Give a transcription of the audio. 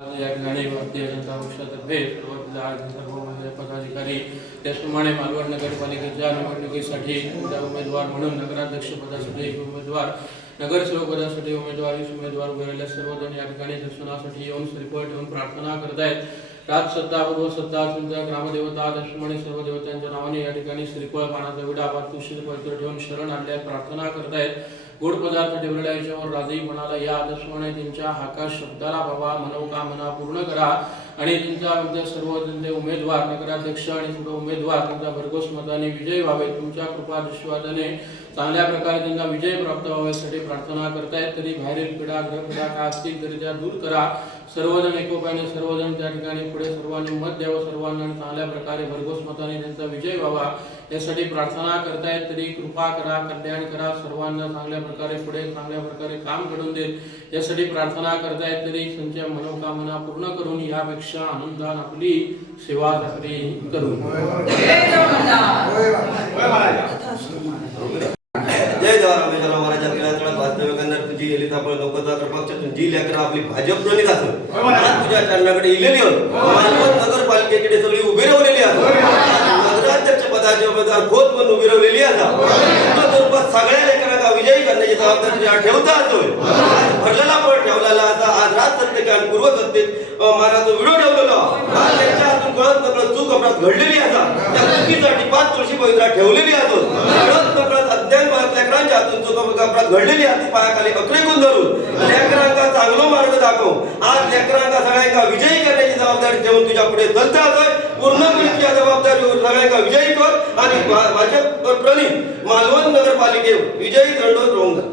या ठिकाणी भारतीय जनता पक्षातर्फे सर्व महिला पदाधिकारी त्याचप्रमाणे मालवण नगरपालिकेच्या निवडणुकीसाठी उमेदवार म्हणून नगराध्यक्ष पदासाठी उमेदवार, नगरसेवक पदासाठी उमेदवार उभे राहिलेले सर्वजण या ठिकाणी दर्शनासाठी येऊन श्रीफळ ठेवून प्रार्थना करत आहेत. राजसत्ता पूर्वसत्ता तुमच्या ग्रामदेवता त्याचप्रमाणे सर्व देवतांच्या नावाने या ठिकाणी श्रीफळ पानाचा विडा तुळशीचे पवित्र ठेवून शरण आणल्या प्रार्थना करतायत. गोड पदार्थ ठेवलेल्या याच्यावर राजही म्हणाला या आदर्शपणे त्यांच्या हाका शब्दाला बाबा मनोकामना पूर्ण करा आणि त्यांच्या सर्व त्यांचे उमेदवार नगराध्यक्ष आणि सर्व उमेदवार त्यांचा भरघोस मताने विजयी व्हावे. तुमच्या कृपा आशीर्वादाने चांगल्या प्रकारे त्यांना विजय प्राप्त व्हाव्यासाठी प्रार्थना करतायत. तरी बाहेरील पीडा ग्रहपीडा काय असतील तरी त्या दूर करा. सर्वजण एकोप्याने सर्वजण त्या ठिकाणी पुढे सर्वांनी मत द्यावं, सर्वांना चांगल्या प्रकारे भरघोस मताने त्यांचा विजय व्हावा यासाठी प्रार्थना करतायत. तरी कृपा करा, कल्याण करा, सर्वांना चांगल्या प्रकारे पुढे चांगल्या प्रकारे काम घडून देईल यासाठी प्रार्थना करतायत. तरी त्यांच्या मनोकामना पूर्ण करून यापेक्षा आनंदाने आपली सेवा करू. जय जवाहर आंबेडकर महाराजांच्या पिढ्यातळात वास्तविकांना तुझी गेली आपण लोकता पक्षातून जी लेकरं आपली भाजप प्रणित असत तुझ्या चरणाकडे इलेली होत मालवण नगरपालिकेकडे सगळी उभी राहिलेली असत नगराध्यक्ष पदाचे उमेदवार खोत पण उभी राहिलेली असा सगळ्या लेकरांना विजयी करण्याची जबाबदारी तुझ्या ठेवता असतोय. आज भरलेला पण ठेवलेला असा आज राज सत्तेक आणि पूर्व सत्तेक महाराज व्हिडिओ ठेवलेला आज त्यांच्या हातून कळत नकळत चूक अपराध घडलेली असा त्या चुकीसाठी 5 तुळशी पवित्रा ठेवलेली असत कळत नकळत अध्ययन लेकरांच्या हातून चूक अपराध घडलेली हाती पायाखाली अकरेकून धरून लेकरांका चांगला मार्ग दाखव. आज लेकरांका सगळ्यांका विजयी करण्याची जबाबदारी ठेवून तुझ्या पुढे चलता असोय. पूर्णपणे तुझ्या जबाबदारीवर सगळ्यांका विजयी कर आणि भाजप प्रणित मालवण नगरपालिके विजयी दंडोत राहून जा.